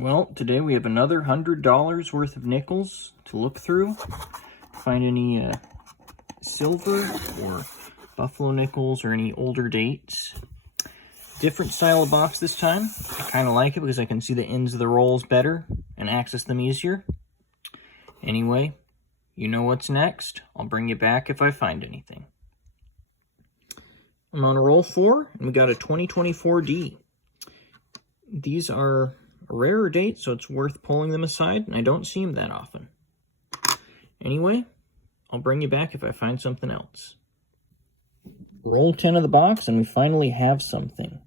Well, today we have another $100 worth of nickels to look through. Find any silver or buffalo nickels or any older dates. Different style of box this time. I kind of like it because I can see the ends of the rolls better and access them easier. Anyway, you know what's next. I'll bring you back if I find anything. I'm on roll 4, and we got a 2024D. These are a rarer date, so it's worth pulling them aside, and I don't see them that often. Anyway, I'll bring you back if I find something else. Roll 10 of the box, and we finally have something.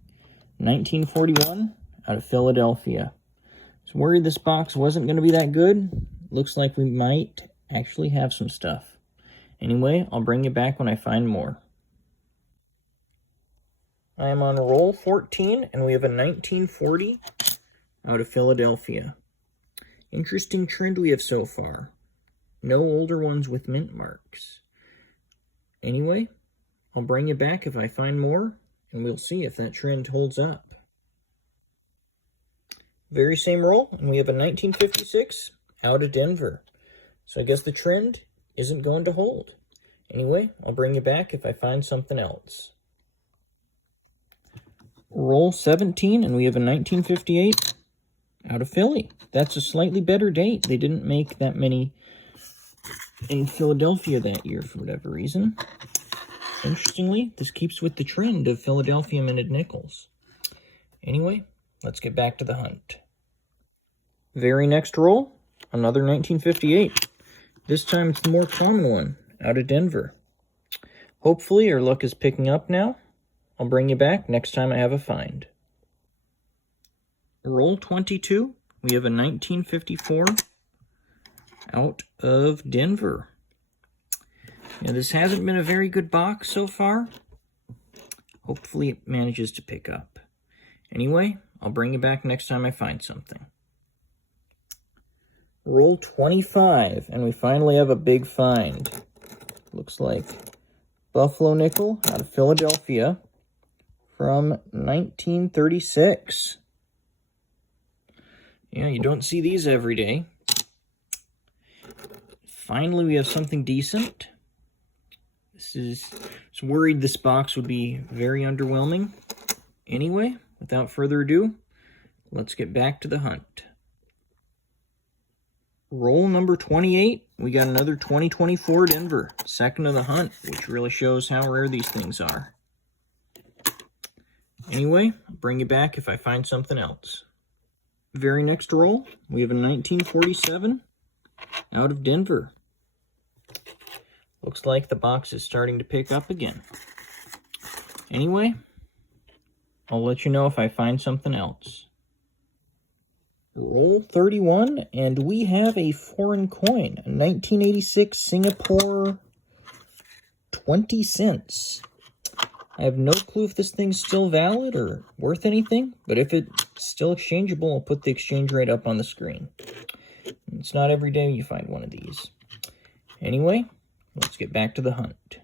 1941 out of Philadelphia. I was worried this box wasn't going to be that good. Looks like we might actually have some stuff. Anyway, I'll bring you back when I find more. I am on roll 14, and we have a 1940 out of Philadelphia. Interesting trend we have so far. No older ones with mint marks. Anyway, I'll bring you back if I find more, and we'll see if that trend holds up. Very same roll, and we have a 1956 out of Denver. So I guess the trend isn't going to hold. Anyway, I'll bring you back if I find something else. Roll 17, and we have a 1958 out of Philly. That's a slightly better date. They didn't make that many in Philadelphia that year for whatever reason. Interestingly, this keeps with the trend of Philadelphia minted nickels. Anyway, let's get back to the hunt. Very next roll, another 1958. This time it's the more common one, out of Denver. Hopefully our luck is picking up now. I'll bring you back next time I have a find. Roll 22, we have a 1954 out of Denver. Now, this hasn't been a very good box so far. Hopefully it manages to pick up. Anyway, I'll bring you back next time I find something. Roll 25, and we finally have a big find. Looks like buffalo nickel out of Philadelphia from 1936. Yeah, you don't see these every day. Finally, we have something decent. I was worried this box would be very underwhelming. Anyway, without further ado, let's get back to the hunt. Roll number 28, we got another 2024 Denver, second of the hunt, which really shows how rare these things are. Anyway, I'll bring you back if I find something else. Very next roll, we have a 1947 out of Denver. Looks like the box is starting to pick up again. Anyway, I'll let you know if I find something else. Roll 31, and we have a foreign coin, a 1986 Singapore 20 cents. I have no clue if this thing's still valid or worth anything, but if it's still exchangeable, I'll put the exchange rate up on the screen. It's not every day you find one of these. Anyway, let's get back to the hunt.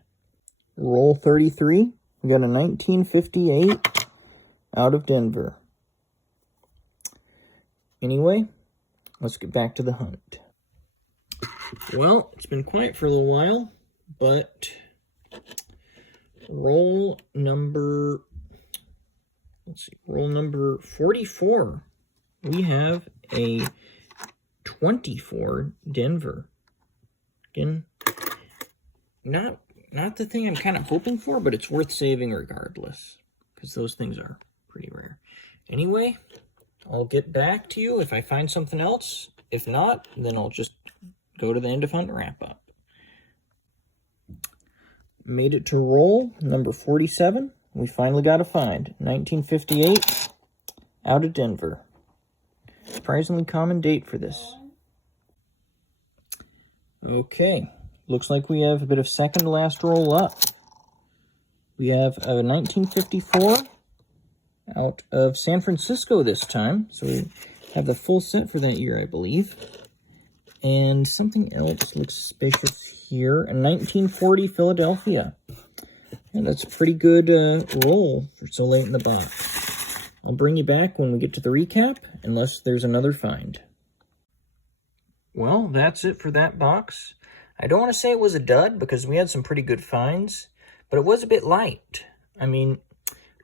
Roll 33, we got a 1958 out of Denver. Anyway, let's get back to the hunt. Well, it's been quiet for a little while, but roll number 44, we have a 24 Denver. Again, not the thing I'm kind of hoping for, but it's worth saving regardless, because those things are pretty rare. Anyway, I'll get back to you if I find something else. If not, then I'll just go to the end of hunt and wrap up. Made it to roll number 47. We finally got a find. 1958 out of Denver. Surprisingly common date for this. Okay, looks like we have a bit of second to last roll up. We have a 1954 out of San Francisco this time. So we have the full set for that year, I believe. And something else looks suspicious here. A 1940 Philadelphia. And that's a pretty good roll for so late in the box. I'll bring you back when we get to the recap, unless there's another find. Well, that's it for that box. I don't want to say it was a dud, because we had some pretty good finds, but it was a bit light. I mean,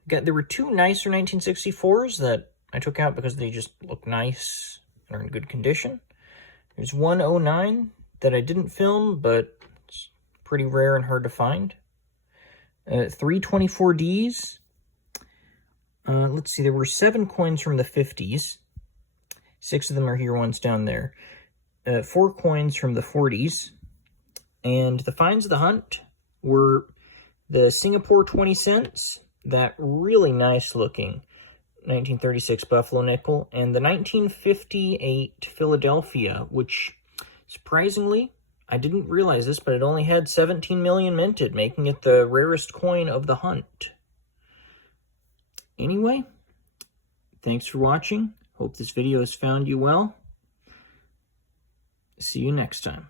there were two nicer 1964s that I took out because they just look nice and are in good condition. There's one 09 that I didn't film, but it's pretty rare and hard to find. 324Ds. Let's see, there were 7 coins from the 50s. 6 of them are here, one's down there. 4 coins from the 40s. And the finds of the hunt were the Singapore 20 cents, that really nice looking 1936 Buffalo nickel, and the 1958 Philadelphia, which surprisingly, I didn't realize this, but it only had 17 million minted, making it the rarest coin of the hunt. Anyway, thanks for watching. Hope this video has found you well. See you next time.